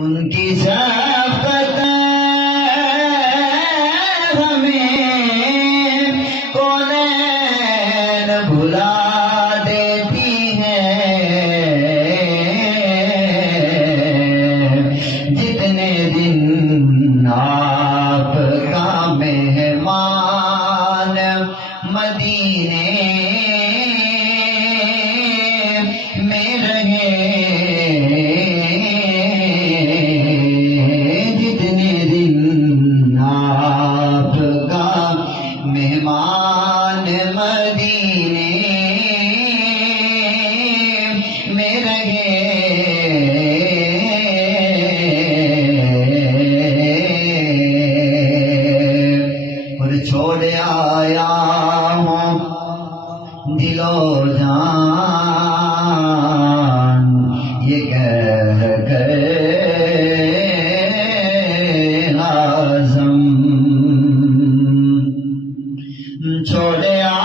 ان کی شفقت ہمیں کونین بھلا دیتی ہے، جتنے دن آپ کا مہمان مدینے میں رہے، جتنے دن آپ کا مہمان مدینے میں رہے، اور چھوڑ آیا ہوں دل و جان یہ کہہ کر اعظم، چھوڑ آیا